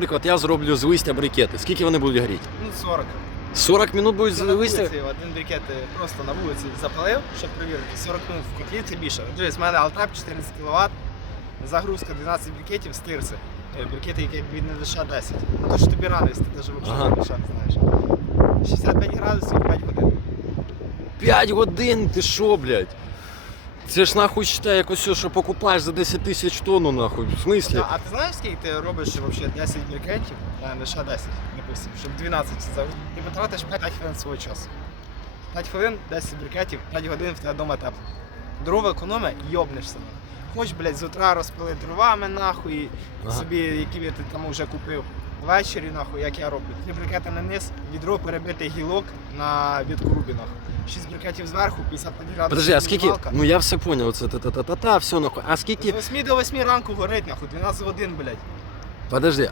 Наприклад, я зроблю з листя брикети. Скільки вони будуть горіти? Ну, 40. 40 минут будуть з на листя? вулиці, один брикет е, просто на вулиці запалив, щоб перевірити. 40 минут в котлі це більше. Дивись, в мене Altrap 14 кВт, загрузка 12 брикетів з тирси. Е, Брикети, які від не лише 10. Ну, то що тобі радується, ти навіть Ага. взагалі лише не знаєш. 65 градусів 5 годин. 5 годин, ти що, блядь? Це ж нахуй считай, як ось, що покупаєш за 10 тисяч тонну, нахуй. В смислі? А, ти знаєш, скільки ти робиш вообще 10 брикетів, не лише 10, допустим, щоб 12 загрузити? Ти потратиш 5 хвилин свого часу. 5 хвилин, 10 брикетів, 5 годин в тебе вдома тепло. Дрова економія, йобнешся. Хоч, блядь, з утра розпили дровами, нахуй, собі, які ти там вже купив. Ввечері, нахуй, як я роблю. Три брикети на низ, відро перебити гілок на відкрубі, нахуй. 6 брикетів зверху, 55 градусів. Подожди, а скільки? мінімалка. Ну я все понял, це та-та-та-та, все нахуй. А З скільки? 8 до 8 ранку горить, нахуй, 12 годин, блядь. Подожди,